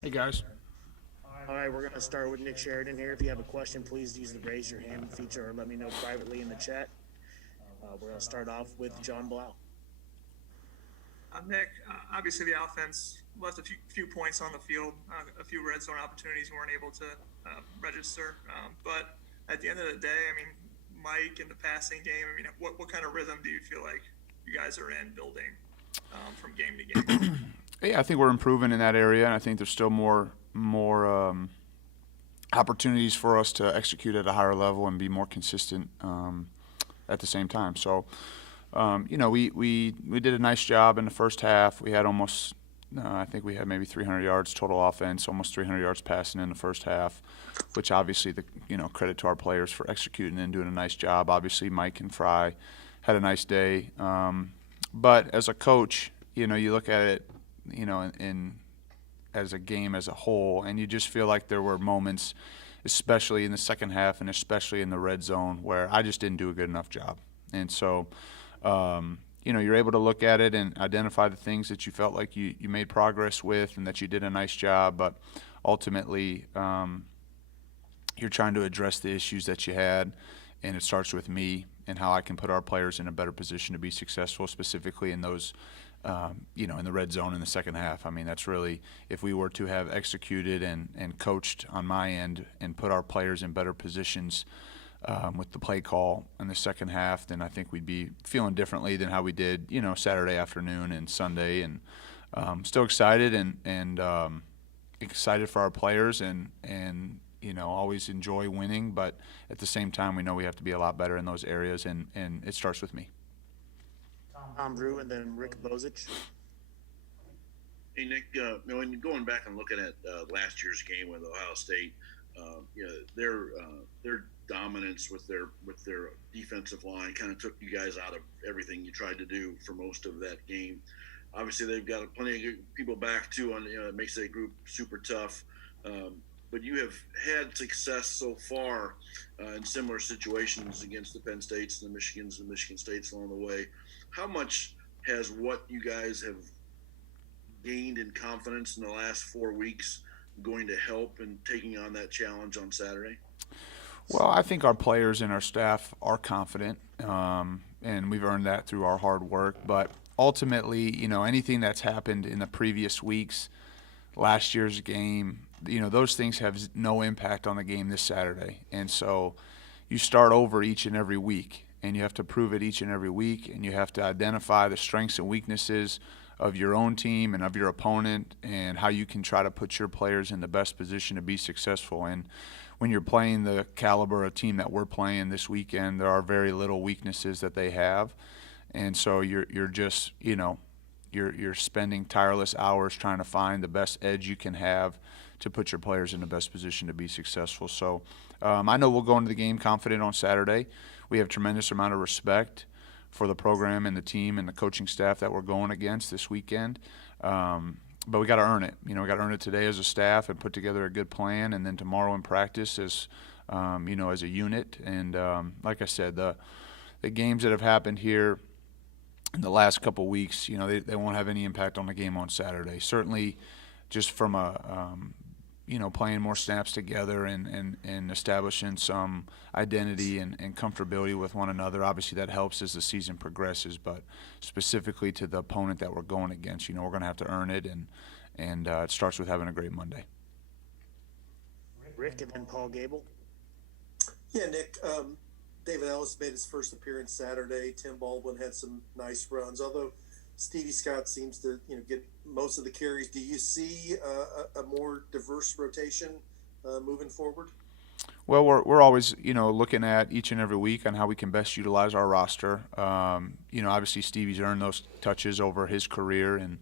Hey guys. All right, we're going to start with Nick Sheridan here. If you have a question, please use the raise your hand feature or let me know privately in the chat. We're going to start off with John Blau. Nick, obviously the offense left a few points on the field, a few red zone opportunities we weren't able to register. But at the end of the day, I mean, Mike in the passing game, I mean, what kind of rhythm do you feel like you guys are in building from game to game? Yeah, I think we're improving in that area, and I think there's still more opportunities for us to execute at a higher level and be more consistent at the same time. So, we did a nice job in the first half. We had almost, I think we had maybe 300 yards total offense, almost 300 yards passing in the first half, which obviously credit to our players for executing and doing a nice job. Obviously, Mike and Fry had a nice day, but as a coach, you look at it, in as a game as a whole, and you just feel like there were moments, especially in the second half and especially in the red zone, where I just didn't do a good enough job. And so, you're able to look at it and identify the things that you felt like you made progress with and that you did a nice job, but ultimately, you're trying to address the issues that you had, and it starts with me and how I can put our players in a better position to be successful, specifically in those in the red zone in the second half. I mean, that's really, if we were to have executed and coached on my end and put our players in better positions with the play call in the second half, then I think we'd be feeling differently than how we did, Saturday afternoon and Sunday. And still excited and excited for our players and always enjoy winning. But at the same time, we know we have to be a lot better in those areas, and it starts with me. Tom Brew and then Rick Bozich. Hey Nick, when going back and looking at last year's game with Ohio State, their dominance with their defensive line kind of took you guys out of everything you tried to do for most of that game. Obviously, they've got plenty of good people back too, and it makes that group super tough. But you have had success so far in similar situations against the Penn States and the Michigans and Michigan States along the way. How much has what you guys have gained in confidence in the last 4 weeks going to help in taking on that challenge on Saturday? Well, I think our players and our staff are confident, and we've earned that through our hard work. But ultimately, anything that's happened in the previous weeks, last year's game, those things have no impact on the game this Saturday. And so you start over each and every week, and you have to prove it each and every week, and you have to identify the strengths and weaknesses of your own team and of your opponent, and how you can try to put your players in the best position to be successful. And when you're playing the caliber of team that we're playing this weekend, there are very little weaknesses that they have, and so you're just you're spending tireless hours trying to find the best edge you can have to put your players in the best position to be successful. So I know we'll go into the game confident on Saturday. We have tremendous amount of respect for the program and the team and the coaching staff that we're going against this weekend. But we got to earn it. We got to earn it today as a staff and put together a good plan, and then tomorrow in practice as as a unit. And like I said, the games that have happened here in the last couple of weeks, they won't have any impact on the game on Saturday. Certainly, just from a playing more snaps together and establishing some identity and comfortability with one another. Obviously, that helps as the season progresses, but specifically to the opponent that we're going against, we're going to have to earn it, and it starts with having a great Monday. Rick and then Paul Gable. Yeah, Nick. David Ellis made his first appearance Saturday. Tim Baldwin had some nice runs, although Stevie Scott seems to get most of the carries. Do you see a more diverse rotation moving forward? Well, we're always looking at each and every week on how we can best utilize our roster. Obviously Stevie's earned those touches over his career, and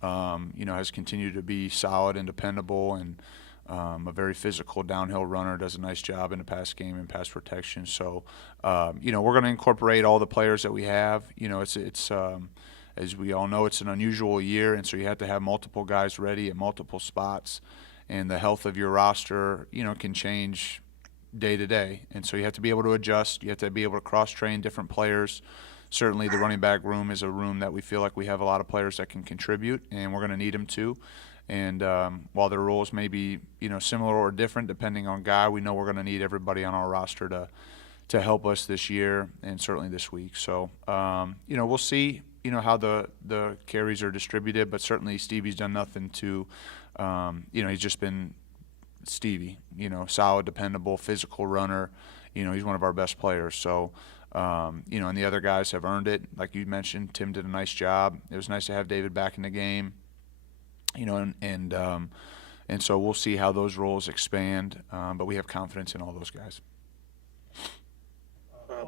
has continued to be solid and dependable, and a very physical downhill runner. Does a nice job in the pass game and pass protection. So we're going to incorporate all the players that we have. It's as we all know, it's an unusual year, and so you have to have multiple guys ready at multiple spots, and the health of your roster, can change day to day, and so you have to be able to adjust. You have to be able to cross-train different players. Certainly the running back room is a room that we feel like we have a lot of players that can contribute, and we're going to need them to. And while their roles may be, similar or different depending on guy, we know we're going to need everybody on our roster to help us this year and certainly this week. So, we'll see, how the carries are distributed, but certainly Stevie's done nothing to, he's just been Stevie, solid, dependable, physical runner. He's one of our best players. So, and the other guys have earned it. Like you mentioned, Tim did a nice job. It was nice to have David back in the game, and so we'll see how those roles expand. But we have confidence in all those guys.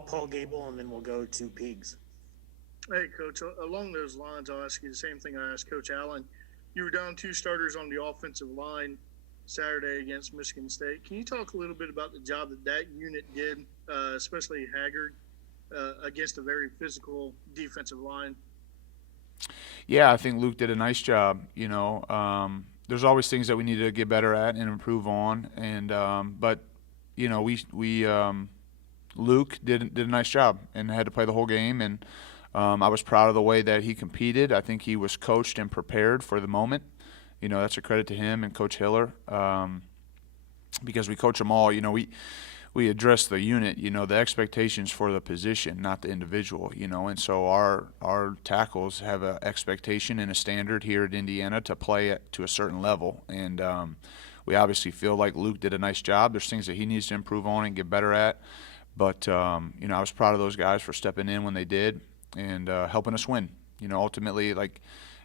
Paul Gable, and then we'll go to Pigs. Hey, Coach, along those lines, I'll ask you the same thing I asked Coach Allen. You were down 2 starters on the offensive line Saturday against Michigan State. Can you talk a little bit about the job that unit did, especially Haggard, against a very physical defensive line? Yeah, I think Luke did a nice job. There's always things that we need to get better at and improve on, and but Luke did a nice job and had to play the whole game, and I was proud of the way that he competed. I think he was coached and prepared for the moment. That's a credit to him and Coach Hiller, because we coach them all. We address the unit, the expectations for the position, not the individual, and so our tackles have an expectation and a standard here at Indiana to play to a certain level, and we obviously feel like Luke did a nice job. There's things that he needs to improve on and get better at, but I was proud of those guys for stepping in when they did and helping us win. Ultimately,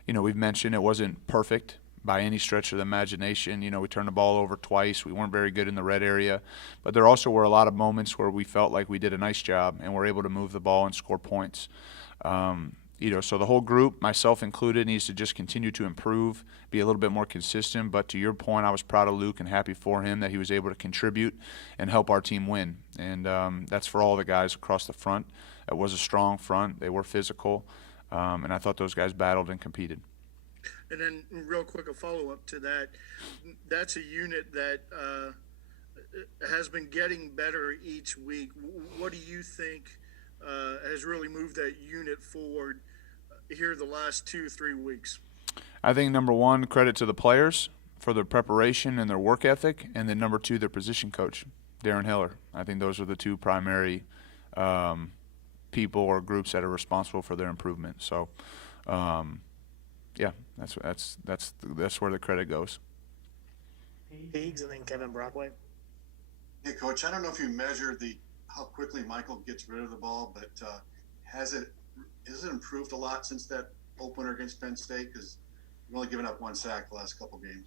we've mentioned, it wasn't perfect by any stretch of the imagination. We turned the ball over twice. We weren't very good in the red area. But there also were a lot of moments where we felt like we did a nice job and were able to move the ball and score points. So the whole group, myself included, needs to just continue to improve, be a little bit more consistent. But to your point, I was proud of Luke and happy for him that he was able to contribute and help our team win. And that's for all the guys across the front. It was a strong front. They were physical. And I thought those guys battled and competed. And then real quick, a follow-up to that. That's a unit that has been getting better each week. What do you think has really moved that unit forward here the last 2-3 weeks? I think, number one, credit to the players for their preparation and their work ethic, and then number two, their position coach, Darren Hiller. I think those are the two primary people or groups that are responsible for their improvement. So, yeah, that's where the credit goes. Pigs, and then Kevin Brockway. Hey, Coach, I don't know if you measured how quickly Michael gets rid of the ball, but has it improved a lot since that opener against Penn State? Because we've only given up 1 sack the last couple games.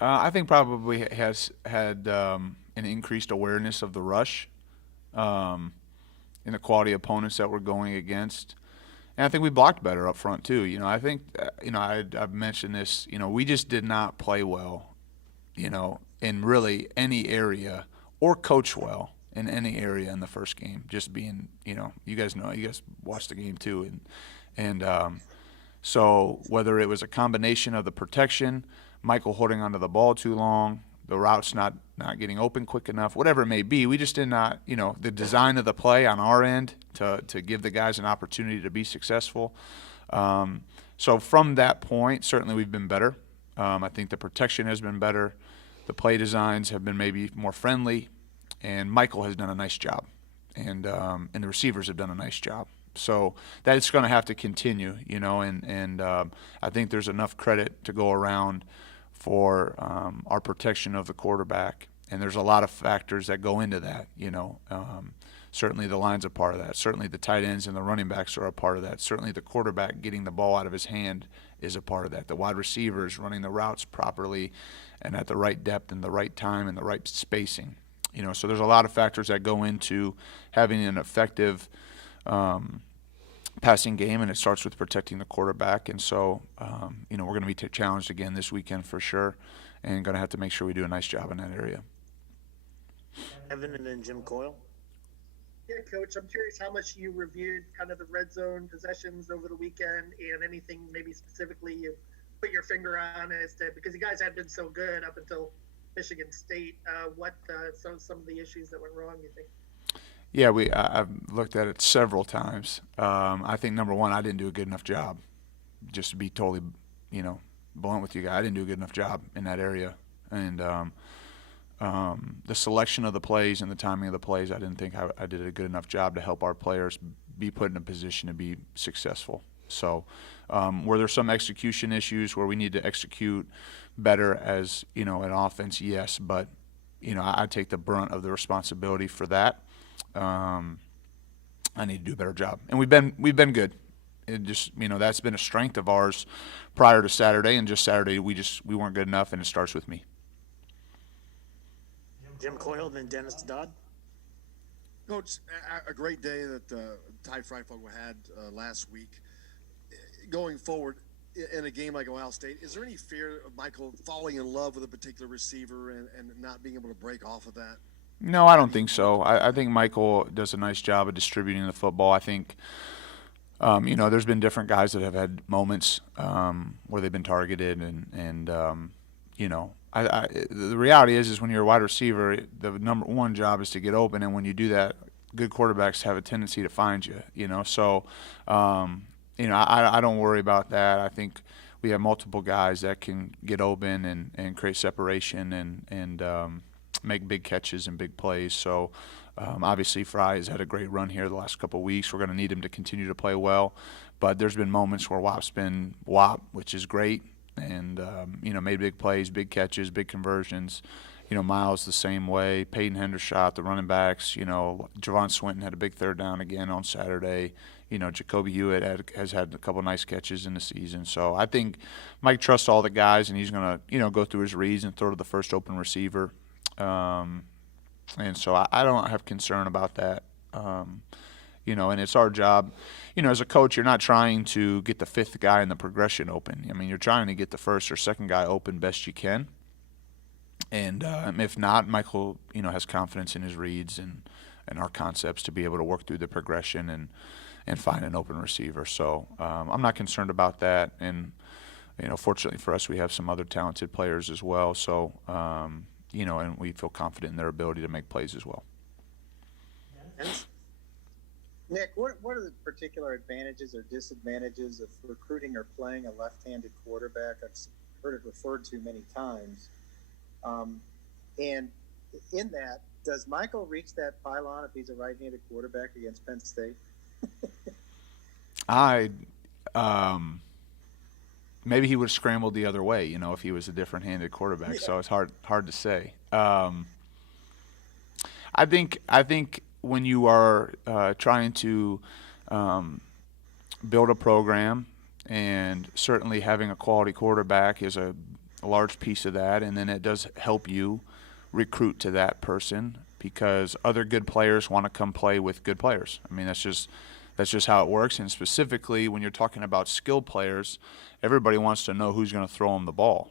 I think probably has had an increased awareness of the rush and the quality opponents that we're going against. And I think we blocked better up front too. I think, I've mentioned this, we just did not play well, in really any area or coach well in any area in the first game. Just being, you guys watched the game too. So whether it was a combination of the protection, Michael holding onto the ball too long, the routes not getting open quick enough, whatever it may be, we just did not, the design of the play on our end to give the guys an opportunity to be successful. So from that point, certainly we've been better. I think the protection has been better. The play designs have been maybe more friendly, and Michael has done a nice job, and the receivers have done a nice job. So that's going to have to continue, and I think there's enough credit to go around for our protection of the quarterback. And there's a lot of factors that go into that, certainly the line's a part of that. Certainly the tight ends and the running backs are a part of that. Certainly the quarterback getting the ball out of his hand is a part of that. The wide receivers running the routes properly and at the right depth and the right time and the right spacing. So there's a lot of factors that go into having an effective passing game, and it starts with protecting the quarterback. And so, we're going to be challenged again this weekend for sure, and going to have to make sure we do a nice job in that area. Evan, and then Jim Coyle. Yeah, Coach, I'm curious how much you reviewed kind of the red zone possessions over the weekend, and anything maybe specifically you put your finger on as to, because you guys have been so good up until Michigan State. What some of the issues that went wrong, you think? Yeah, I've looked at it several times. I think, number one, I didn't do a good enough job, just to be totally, blunt with you guys. I didn't do a good enough job in that area. And the selection of the plays and the timing of the plays, I didn't think I did a good enough job to help our players be put in a position to be successful. So were there some execution issues where we need to execute better as, you know, an offense? Yes, but, you know, I take the brunt of the responsibility for that. I need to do a better job. And we've been good. It just, you know, that's been a strength of ours prior to Saturday, and just Saturday we weren't good enough, and it starts with me. Jim Coyle, then Dennis Dodd. Coach, a great day that Ty Freifogel had last week. Going forward in a game like Ohio State, is there any fear of Michael falling in love with a particular receiver and not being able to break off of that? No, I don't think so. I think Michael does a nice job of distributing the football. I think, you know, there's been different guys that have had moments where they've been targeted, and you know, the reality is when you're a wide receiver, the number one job is to get open, and when you do that, good quarterbacks have a tendency to find you. You know, so you know, I don't worry about that. I think we have multiple guys that can get open and create separation and make big catches and big plays. So obviously Fry has had a great run here the last couple of weeks. We're going to need him to continue to play well. But there's been moments where Wap's been Wap, which is great, and you know, made big plays, big catches, big conversions. You know, Miles the same way. Peyton Hendershot, the running backs. You know, Javon Swinton had a big third down again on Saturday. You know, Jacoby Hewitt has had a couple nice catches in the season. So I think Mike trusts all the guys, and he's going to, you know, go through his reads and throw to the first open receiver. And so I don't have concern about that. You know, and it's our job. You know, as a coach, you're not trying to get the fifth guy in the progression open. I mean, you're trying to get the first or second guy open best you can. And if not, Michael, you know, has confidence in his reads and our concepts to be able to work through the progression and find an open receiver. So I'm not concerned about that. And, you know, fortunately for us, we have some other talented players as well. So, you know, and we feel confident in their ability to make plays as well. Nick, what are the particular advantages or disadvantages of recruiting or playing a left-handed quarterback? I've heard it referred to many times. And in that, does Michael reach that pylon if he's a right-handed quarterback against Penn State? Maybe he would have scrambled the other way, you know, if he was a different-handed quarterback. Yeah. So it's hard to say. I think when you are trying to build a program, and certainly having a quality quarterback is a large piece of that, and then it does help you recruit to that person because other good players want to come play with good players. I mean, that's just how it works. And specifically when you're talking about skilled players, everybody wants to know who's going to throw them the ball.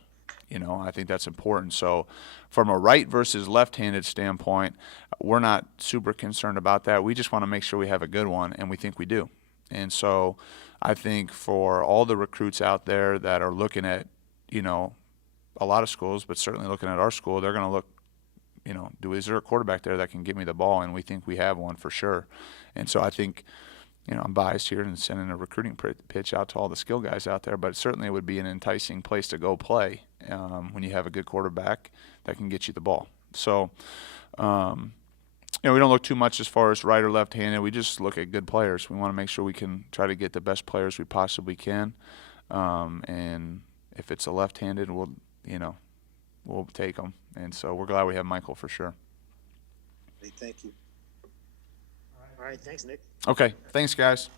You know, I think that's important. So from a right versus left-handed standpoint, we're not super concerned about that. We just want to make sure we have a good one, and we think we do. And so I think for all the recruits out there that are looking at, you know, a lot of schools, but certainly looking at our school, they're going to look, you know, is there a quarterback there that can get me the ball? And we think we have one for sure. And so I think, you know, I'm biased here and sending a recruiting pitch out to all the skill guys out there, but certainly it would be an enticing place to go play when you have a good quarterback that can get you the ball. So, you know, we don't look too much as far as right or left-handed. We just look at good players. We want to make sure we can try to get the best players we possibly can. And if it's a left-handed, we'll take them. And so we're glad we have Michael for sure. Hey, thank you. All right, thanks, Nick. Okay, thanks, guys.